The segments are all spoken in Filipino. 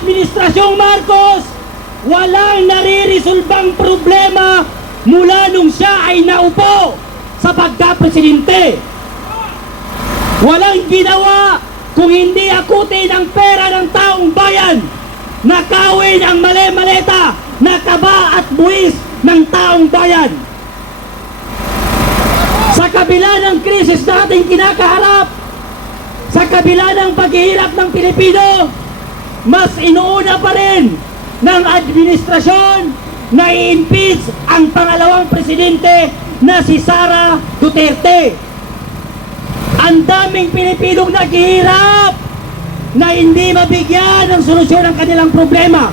Administrasyong Marcos, walang naririsolbang problema mula nung siya ay naupo sa pagka-presidente. Walang ginawa kung hindi akutin ang pera ng taong bayan, nakawin ang mali-maleta na kaba at buwis ng taong bayan. Sa kabila ng krisis nating kinakaharap, sa kabila ng paghihirap ng Pilipino, mas inuuna pa rin ng administrasyon na i-impeach ang pangalawang presidente na si Sara Duterte. Ang daming Pilipinong naghihirap na hindi mabigyan ng solusyon ang kanilang problema.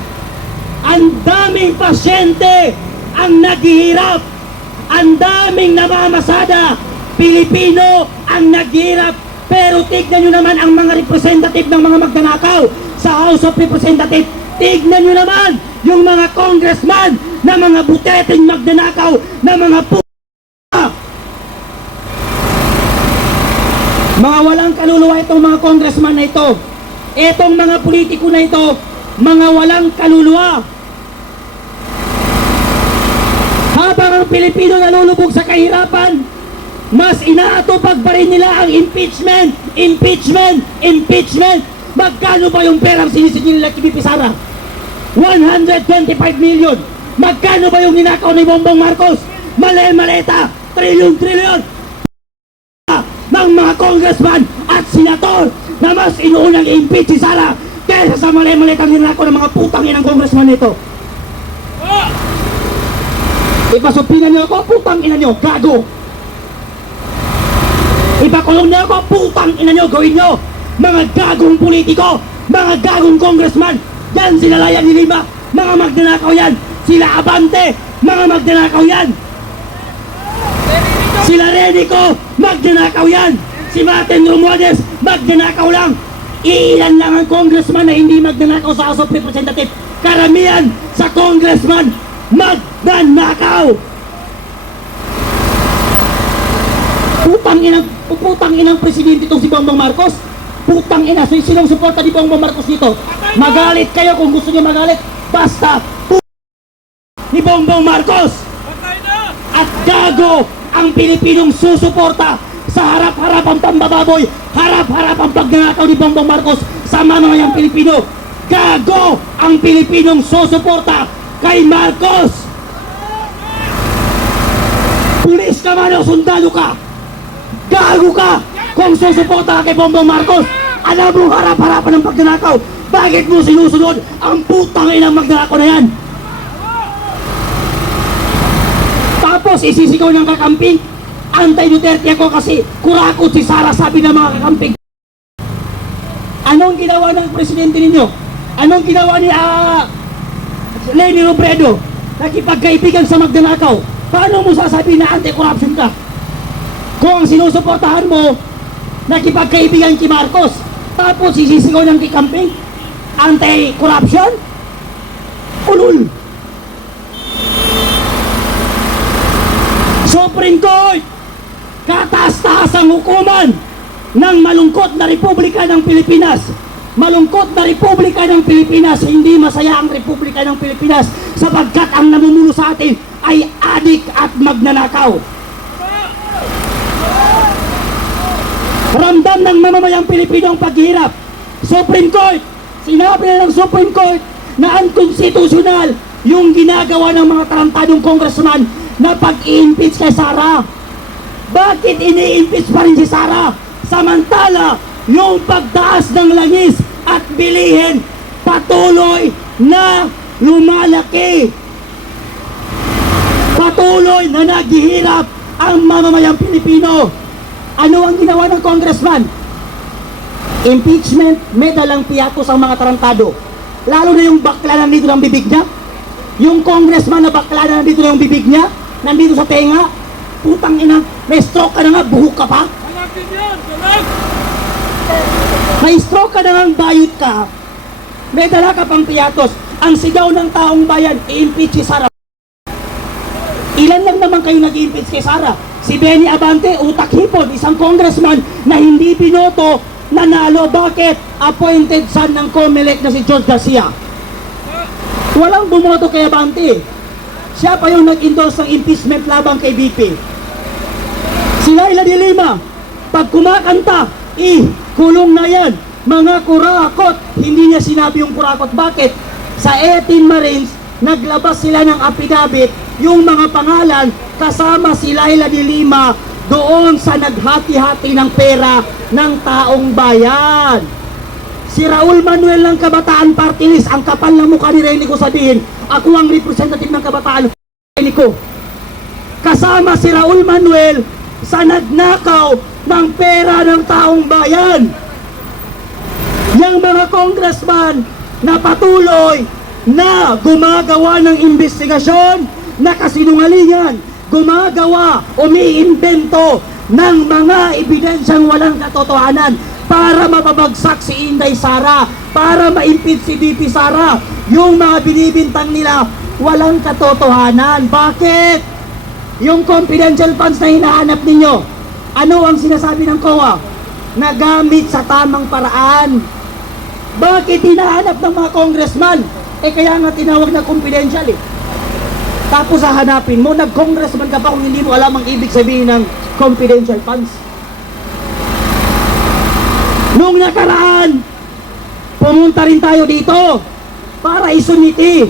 Ang daming pasyente ang naghihirap. Ang daming namamasada Pilipino ang naghihirap. Pero tignan nyo naman ang mga representative ng mga magnanakaw sa House of Representatives. Tignan nyo naman yung mga congressman na mga buteteng magnanakaw na mga mga walang kaluluwa itong mga congressman na ito. Itong mga politiko na ito, mga walang kaluluwa. Habang ang Pilipino nalulubog sa kahirapan, mas inaatupag pa rin nila ang impeachment, impeachment, impeachment. Magkano ba yung perang sinisigil nila kay VP Sara? 125 million. Magkano ba yung ninakaw ni Bongbong Marcos? Mali-maleta, trilyon-trilyon ng mga congressman at senator na mas inuunang i-impeach si Sara kaysa sa mali-maletang ninakaw ng mga putang inang congressman nito. Ipasupinan niyo ako, putang ina niyo, gago. Ipakulong niyo ako, putang ina niyo, gawin niyo. Mga gagong politiko, mga gagong congressman, yan sila Layan de Lima, mga magnanakaw yan. Sila Abante, mga magnanakaw yan. Sila Renico, magnanakaw yan. Si Martin Romualdez, magnanakaw lang. Iilan lang ang congressman na hindi magnanakaw sa House of Representatives. Karamihan sa congressman, magnanakaw. Putang inang presidente itong si Bongbong Marcos. Putang ina, sinong suporta ni Bongbong Marcos dito? Magalit kayo kung gusto niyo magalit. Basta ni Bongbong Marcos. At gago ang Pilipinong susuporta sa harap-harapang pambababoy, harap-harapang pagnanakaw ni Bongbong Marcos sa mamamayang Pilipino. Gago ang Pilipinong susuporta kay Marcos. Pulis ka man o sundalo ka, gago ka kung susuporta ka kay Bongbong Marcos. Alam mo harap-harapan ng pagnanakaw. Bakit mo sinusunod ang putang inang magnanakaw na yan? Tapos isisigaw niyang kakamping, anti-Duterte ako kasi kurakot si Sara, sabi ng mga kakamping. Anong ginawa ng presidente ninyo? Anong ginawa ni Leni Robredo? Nakipagkaibigan sa magnanakaw. Paano mo sasabihin na anti-corruption ka? Kung ang sinusuportahan mo, nakipagkaibigan kay Marcos, tapos isisigaw ng kikamping, anti-corruption? Ulul! Supreme Court, kataas-taas ang hukuman ng malungkot na Republika ng Pilipinas. Malungkot na Republika ng Pilipinas, hindi masaya ang Republika ng Pilipinas sapagkat ang namumuno sa atin ay adik at magnanakaw. Ramdam ng mamamayang Pilipino ang paghihirap. Supreme Court, sinabi na ng Supreme Court na unconstitutional yung ginagawa ng mga tarantadong congressman na pag-i-impeach kay Sara. Bakit ini-impeach pa rin si Sara? Samantala, yung pagtaas ng langis at bilihin patuloy na lumalaki. Patuloy na naghihirap ang mamamayang Pilipino. Ano ang ginawa ng congressman? Impeachment, may dalang piyatos ang mga tarantado. Lalo na yung bakla nandito ng bibig niya. Yung congressman na bakla na nandito ng bibig niya, nandito sa tenga. Putang ina, may stroke ka na nga, buhok ka pa. May stroke ka na nga, bayot ka. May dala ka pang piyatos. Ang sigaw ng taong bayan, i-impeach si Sara. Ilan lang naman kayo nag-impeach kay Sara? Si Benny Abante, utak hipon, isang congressman na hindi binoto nanalo. Bakit? Appointed son ng COMELEC na si George Garcia. Walang bumoto kay Abante. Siya pa yung nag-endorse ng impeachment labang kay BP. Si Laila de Lima, pag kumakanta, kulong na yan. Mga kurakot. Hindi niya sinabi yung kurakot. Bakit? Sa 18 Marines, naglabas sila ng affidavit, yung mga pangalan, kasama si Laila de Lima doon sa naghati-hati ng pera ng taong bayan. Si Raul Manuel ng Kabataan Party List, ang kapal na mukha ni Rene ko sabihin, ako ang representative ng Kabataan Rene ko. Kasama si Raul Manuel sa nagnakaw ng pera ng taong bayan. Yang mga congressman na patuloy na gumagawa ng investigasyon na kasinungalingan, gumagawa, umiimbento ng mga ebidensyang walang katotohanan para mapabagsak si Inday Sara, para ma-impeach si VP Sara. Yung mga binibintang nila walang katotohanan. Bakit? Yung confidential funds na hinahanap ninyo, ano ang sinasabi ng COA? Nagamit sa tamang paraan. Bakit hinahanap ng mga congressman? Kaya nga tinawag na confidential Tapos hahanapin mo, nag-congressman ka pa kung hindi mo alam ang ibig sabihin ng confidential funds. Nung nakaraan, pumunta rin tayo dito para isuniti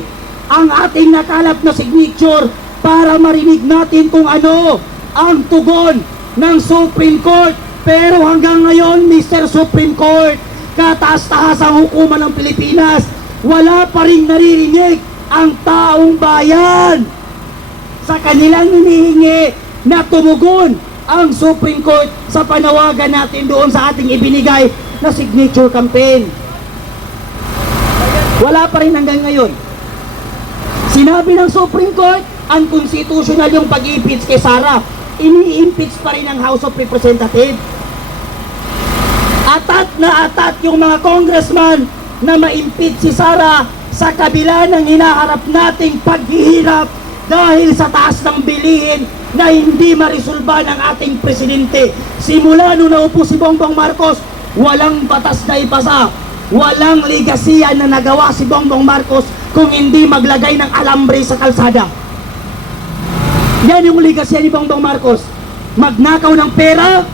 ang ating nakalap na signature para marinig natin kung ano ang tugon ng Supreme Court. Pero hanggang ngayon, Mr. Supreme Court, kataas-tahasang hukuman ng Pilipinas, wala pa rin naririnig ang taong bayan. Sa kanilang hinihingi na tumugon ang Supreme Court sa panawagan natin doon sa ating ibinigay na signature campaign. Wala pa rin hanggang ngayon. Sinabi ng Supreme Court, unconstitutional yung pag-impeach kay Sara. Ini-impeach pa rin ang House of Representatives. Atat na atat yung mga congressman na ma-impeach si Sara sa kabila ng hinaharap nating paghihirap dahil sa taas ng bilihin na hindi marisolba ng ating presidente. Simula nung naupo si Bongbong Marcos, walang batas na ipasa, walang legasiya na nagawa si Bongbong Marcos kung hindi maglagay ng alambre sa kalsada. Yan yung legasiya ni Bongbong Marcos. Magnakaw ng pera,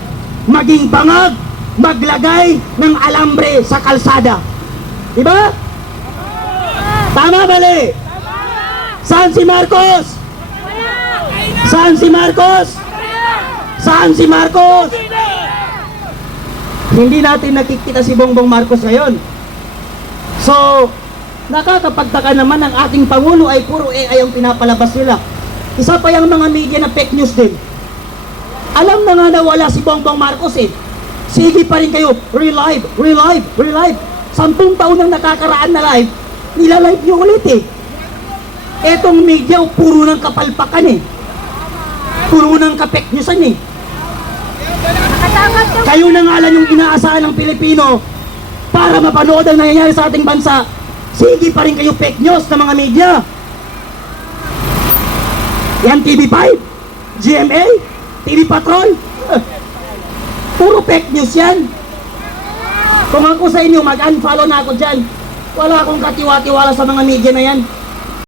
maging bangag, maglagay ng alambre sa kalsada. Diba? Tama, mali? Saan si Marcos? Saan si Marcos? Saan si Marcos? Hindi natin nakikita si Bongbong Marcos ngayon. So, nakakapagtaka naman ang ating Pangulo ay puro AI ang pinapalabas nila. Isa pa yung mga media na fake news din. Alam na nga na wala si Bongbong Marcos Sige pa rin kayo, relive. 10 taon nang nakakaraan na live, nilalive nyo ulit Etong media, puro ng kapalpakan Puro ng kapek newsan Kayo na nga lang yung inaasahan ng Pilipino para mapanood ang nangyayari sa ating bansa. Sige pa rin kayo fake news na mga media. Yan TV5, GMA, TV Patrol. Puro fake news yan. Kung ako sa inyo, mag-unfollow na ako dyan. Wala akong katiwa-tiwala sa mga media na yan.